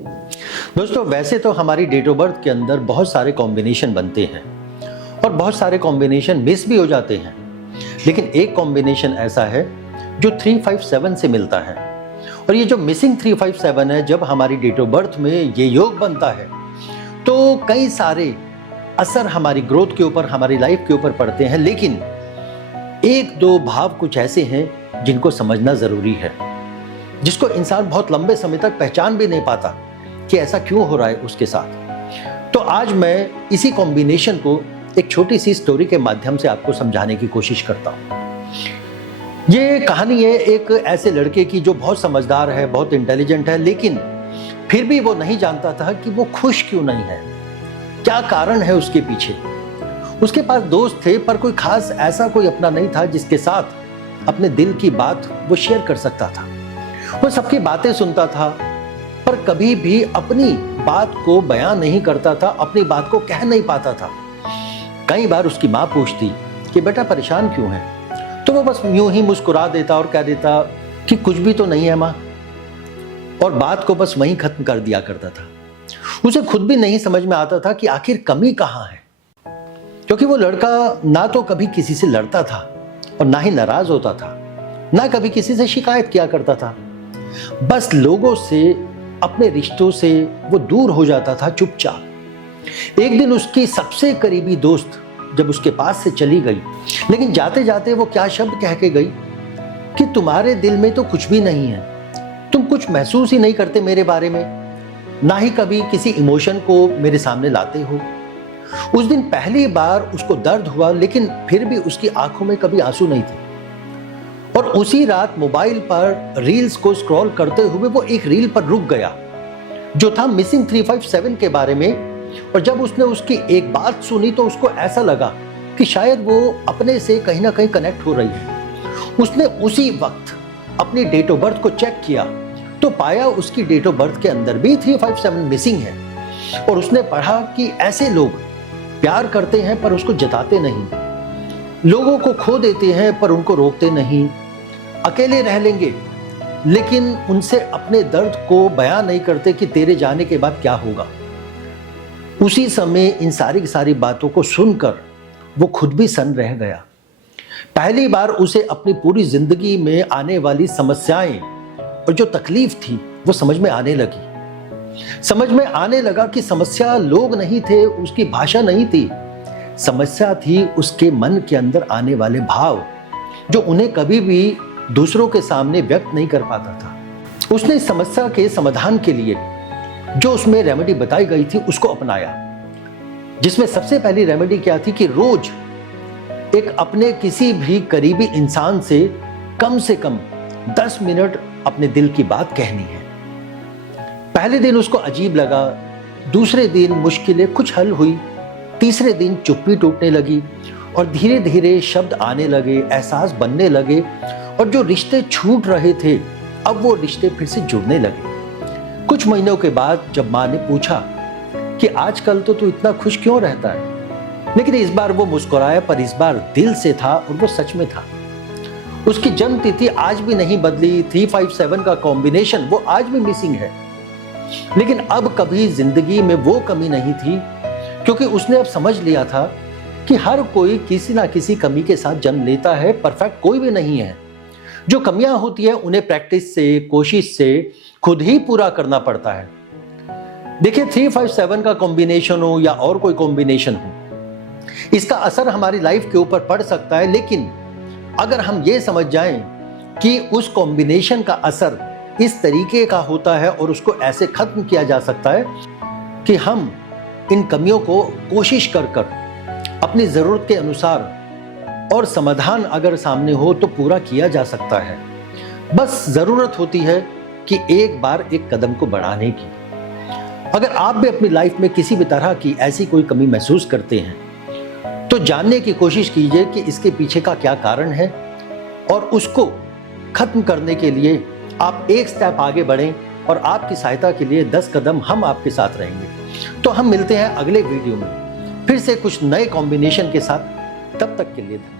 दोस्तों, वैसे तो हमारी डेट ऑफ बर्थ के अंदर बहुत सारे कॉम्बिनेशन बनते हैं और बहुत सारे कॉम्बिनेशन मिस भी हो जाते हैं, लेकिन एक कॉम्बिनेशन ऐसा है जो 357 से मिलता है। और ये जो मिसिंग 357 है, जब हमारी डेट ऑफ बर्थ में ये योग बनता है तो कई सारे असर हमारी ग्रोथ के ऊपर, हमारी लाइफ के ऊपर पड़ते हैं। लेकिन एक दो भाव कुछ ऐसे हैं जिनको समझना जरूरी है, जिसको इंसान बहुत लंबे समय तक पहचान भी नहीं पाता कि ऐसा क्यों हो रहा है उसके साथ। तो आज मैं इसी कॉम्बिनेशन को एक छोटी सी स्टोरी के माध्यम से आपको समझाने की कोशिश करता हूं। ये कहानी है एक ऐसे लड़के की जो बहुत समझदार है, बहुत इंटेलिजेंट है, लेकिन फिर भी वो नहीं जानता था कि वो खुश क्यों नहीं है, क्या कारण है उसके पीछे। उसके पास दोस्त थे, पर कोई खास ऐसा कोई अपना नहीं था जिसके साथ अपने दिल की बात वो शेयर कर सकता था। वो सबकी बातें सुनता था, पर कभी भी अपनी बात को बयां नहीं करता था, अपनी बात को कह नहीं पाता था। कई बार उसकी माँ पूछती कि बेटा परेशान क्यों है, तो वो बस यूं ही मुस्कुरा देता और कह देता कि कुछ भी तो नहीं है माँ, और बात को बस वहीं खत्म कर दिया करता था। उसे खुद भी नहीं समझ में आता था कि आखिर कमी कहाँ है, क्योंकि वो लड़का ना तो कभी किसी से लड़ता था और ना ही नाराज होता था, ना कभी किसी से शिकायत किया करता था। बस लोगों से, अपने रिश्तों से वो दूर हो जाता था चुपचाप। एक दिन उसकी सबसे करीबी दोस्त जब उसके पास से चली गई, लेकिन जाते जाते वो क्या शब्द कह के गई कि तुम्हारे दिल में तो कुछ भी नहीं है, तुम कुछ महसूस ही नहीं करते मेरे बारे में, ना ही कभी किसी इमोशन को मेरे सामने लाते हो। उस दिन पहली बार उसको दर्द हुआ, लेकिन फिर भी उसकी आंखों में कभी आंसू नहीं थे। और उसी रात मोबाइल पर रील्स को स्क्रॉल करते हुए वो एक रील पर रुक गया जो था मिसिंग 357 के बारे में। और जब उसने उसकी एक बात सुनी तो उसको ऐसा लगा कि शायद वो अपने से कहीं ना कहीं कनेक्ट हो रही है। उसने उसी वक्त अपनी डेट ऑफ बर्थ को चेक किया तो पाया उसकी डेट ऑफ बर्थ के अंदर भी 357 मिसिंग है। और उसने पढ़ा कि ऐसे लोग प्यार करते हैं पर उसको जताते नहीं, लोगों को खो देते हैं पर उनको रोकते नहीं, अकेले रह लेंगे लेकिन उनसे अपने दर्द को बयां नहीं करते कि तेरे जाने के बाद क्या होगा। उसी समय इन सारी की सारी बातों को सुनकर वो खुद भी सन्न रह गया। पहली बार उसे अपनी पूरी जिंदगी में आने वाली समस्याएं और जो तकलीफ थी वो समझ में आने लगी। समझ में आने लगा कि समस्या लोग नहीं थे, उसकी भाषा नहीं थी, समस्या थी उसके मन के अंदर आने वाले भाव, जो उन्हें कभी भी दूसरों के सामने व्यक्त नहीं कर पाता था। उसने इस समस्या के समाधान के लिए जो उसमें रेमेडी बताई गई थी उसको अपनाया, जिसमें सबसे पहली रेमेडी क्या थी कि रोज एक अपने किसी भी करीबी इंसान से कम 10 मिनट अपने दिल की बात कहनी है। पहले दिन उसको अजीब लगा, दूसरे दिन मुश्किलें कुछ हल हुई, तीसरे दिन चुप्पी टूटने लगी और धीरे धीरे शब्द आने लगे, एहसास बनने लगे, और जो रिश्ते छूट रहे थे अब वो रिश्ते फिर से जुड़ने लगे। कुछ महीनों के बाद जब माँ ने पूछा कि आजकल तो तू इतना खुश क्यों रहता है, लेकिन इस बार वो मुस्कुराया, पर इस बार दिल से था और वो सच में था। उसकी जन्म तिथि आज भी नहीं बदली, 357 का कॉम्बिनेशन वो आज भी मिसिंग है, लेकिन अब कभी जिंदगी में वो कमी नहीं थी, क्योंकि उसने अब समझ लिया था कि हर कोई किसी ना किसी कमी के साथ जन्म लेता है, परफेक्ट कोई भी नहीं है। जो कमियां होती है उन्हें प्रैक्टिस से, कोशिश से खुद ही पूरा करना पड़ता है। देखिए, 357 का कॉम्बिनेशन हो या और कोई कॉम्बिनेशन हो, इसका असर हमारी लाइफ के ऊपर पड़ सकता है, लेकिन अगर हम ये समझ जाएं कि उस कॉम्बिनेशन का असर इस तरीके का होता है और उसको ऐसे खत्म किया जा सकता है कि हम इन कमियों को कोशिश कर अपनी जरूरत के अनुसार और समाधान अगर सामने हो तो पूरा किया जा सकता है। बस जरूरत होती है कि एक बार एक कदम को बढ़ाने की। अगर आप भी अपनी लाइफ में किसी भी तरह की ऐसी कोई कमी महसूस करते हैं तो जानने की कोशिश कीजिए कि इसके पीछे का क्या कारण है, और उसको खत्म करने के लिए आप एक स्टेप आगे बढ़ें, और आपकी सहायता के लिए 10 कदम हम आपके साथ रहेंगे। तो हम मिलते हैं अगले वीडियो में फिर से कुछ नए कॉम्बिनेशन के साथ। तब तक के लिए धन्यवाद।